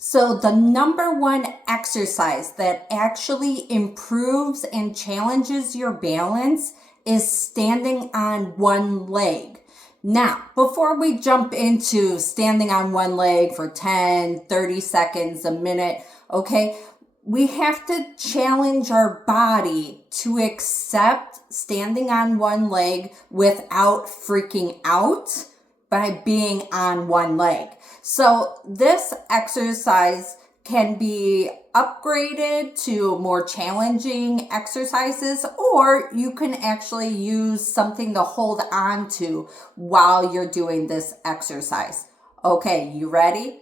So the number one exercise that actually improves and challenges your balance is standing on one leg. Now, before we jump into standing on one leg for 10, 30 seconds, a minute, okay, we have to challenge our body to accept standing on one leg without freaking out by being on one leg. So this exercise can be upgraded to more challenging exercises, or you can actually use something to hold on to while you're doing this exercise. Okay, you ready?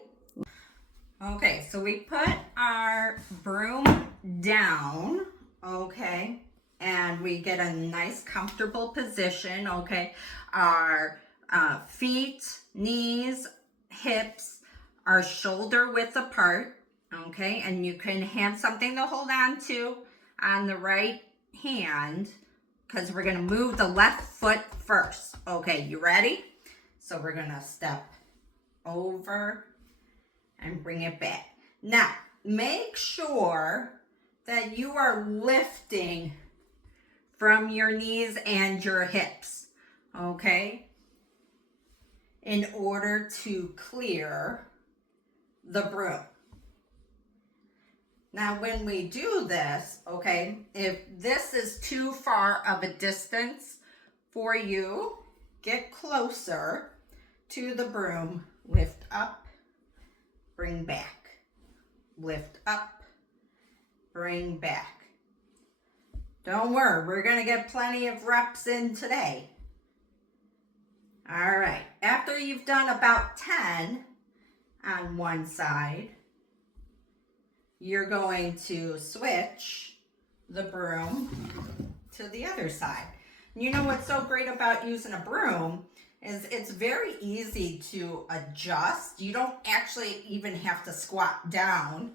Okay, so we put our broom down, okay, and we get a nice comfortable position, okay. Our feet, knees, hips are shoulder width apart, okay, and you can have something to hold on to on the right hand because we're going to move the left foot first. Okay, you ready? So we're going to step over and bring it back. Now, make sure that you are lifting from your knees and your hips, okay, in order to clear the broom. Now, when we do this, okay, if this is too far of a distance for you, get closer to the broom, lift up, bring back, lift up, bring back. Don't worry, we're going to get plenty of reps in today. All right, after you've done about 10 on one side, you're going to switch the broom to the other side. You know what's so great about using a broom is it's very easy to adjust. You don't actually even have to squat down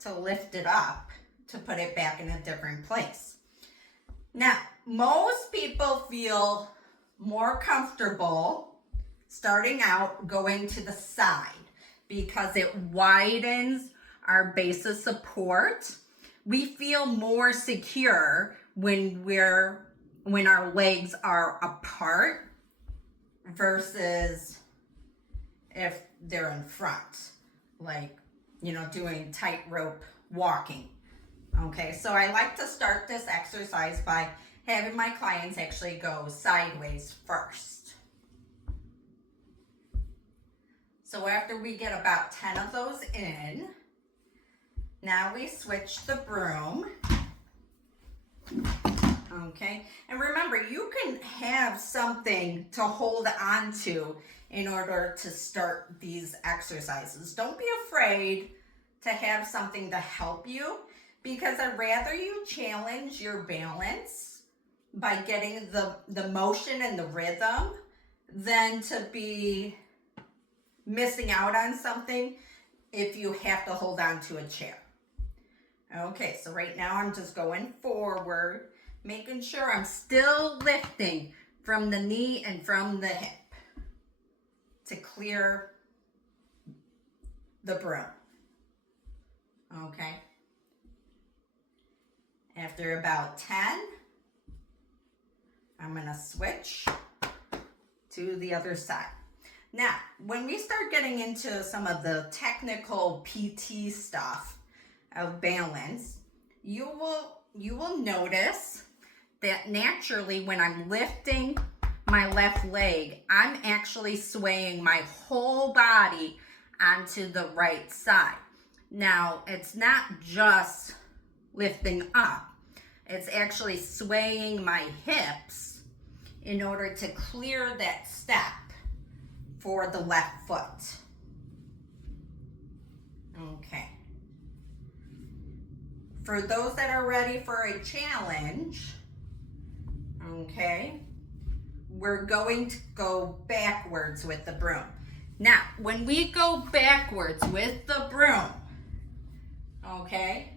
to lift it up to put it back in a different place. Now, most people feel more comfortable starting out going to the side because it widens our base of support. We feel more secure when our legs are apart versus if they're in front, like, you know, doing tightrope walking. Okay, so I like to start this exercise by having my clients actually go sideways first. So after we get about 10 of those in, now we switch the broom. Okay, and remember, you can have something to hold on to in order to start these exercises. Don't be afraid to have something to help you, because I'd rather you challenge your balance by getting the motion and the rhythm than to be missing out on something if you have to hold on to a chair. Okay, so right now I'm just going forward, making sure I'm still lifting from the knee and from the hip to clear the broom. Okay. After about 10, I'm going to switch to the other side. Now, when we start getting into some of the technical PT stuff of balance, you will notice that naturally when I'm lifting my left leg, I'm actually swaying my whole body onto the right side. Now, it's not just lifting up. It's actually swaying my hips in order to clear that step for the left foot. Okay. For those that are ready for a challenge, okay, we're going to go backwards with the broom. Now, when we go backwards with the broom, okay,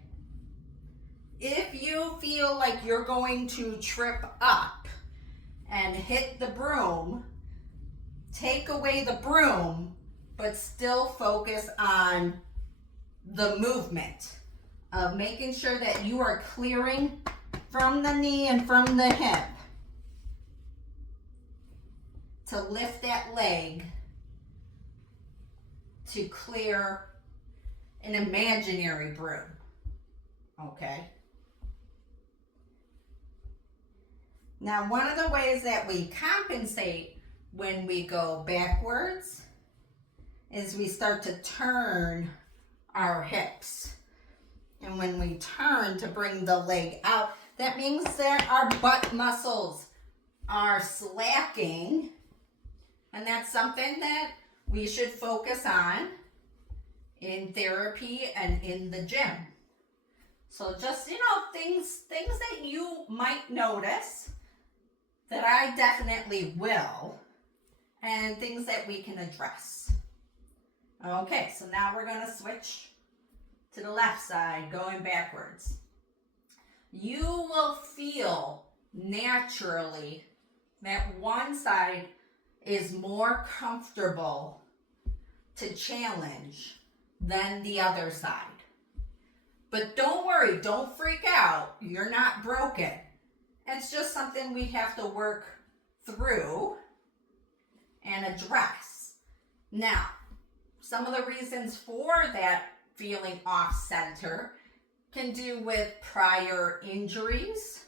if you feel like you're going to trip up and hit the broom, take away the broom, but still focus on the movement of making sure that you are clearing from the knee and from the hip to lift that leg to clear an imaginary broom. Okay. Now, one of the ways that we compensate when we go backwards is we start to turn our hips. And when we turn to bring the leg out, that means that our butt muscles are slacking. And that's something that we should focus on in therapy and in the gym. So just, things that you might notice that I definitely will, and things that we can address. Okay, so now we're going to switch to the left side, going backwards. You will feel naturally that one side is more comfortable to challenge than the other side. But don't worry, don't freak out. You're not broken. It's just something we have to work through and address. Now, some of the reasons for that feeling off center can do with prior injuries,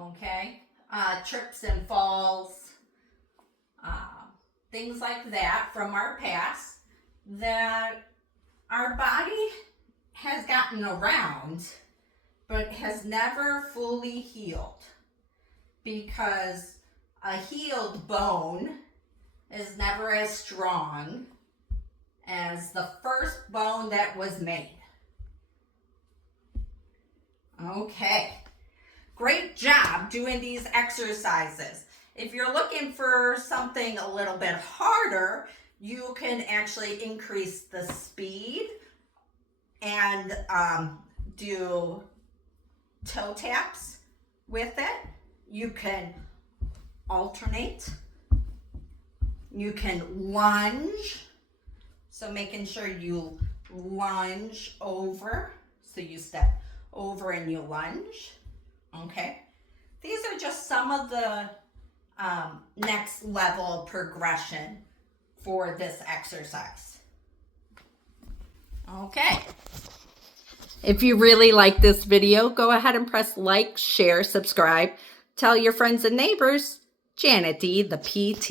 okay? Trips and falls, things like that from our past that our body has gotten around but has never fully healed, because a healed bone is never as strong as the first bone that was made. Okay, great job doing these exercises. If you're looking for something a little bit harder, you can actually increase the speed and do toe taps with it. You can alternate. You can lunge. So making sure you lunge over. So you step over and you lunge. Okay. These are just some of the next level progression for this exercise. Okay. If you really like this video, go ahead and press like, share, subscribe. Tell your friends and neighbors. Janet D, the PT.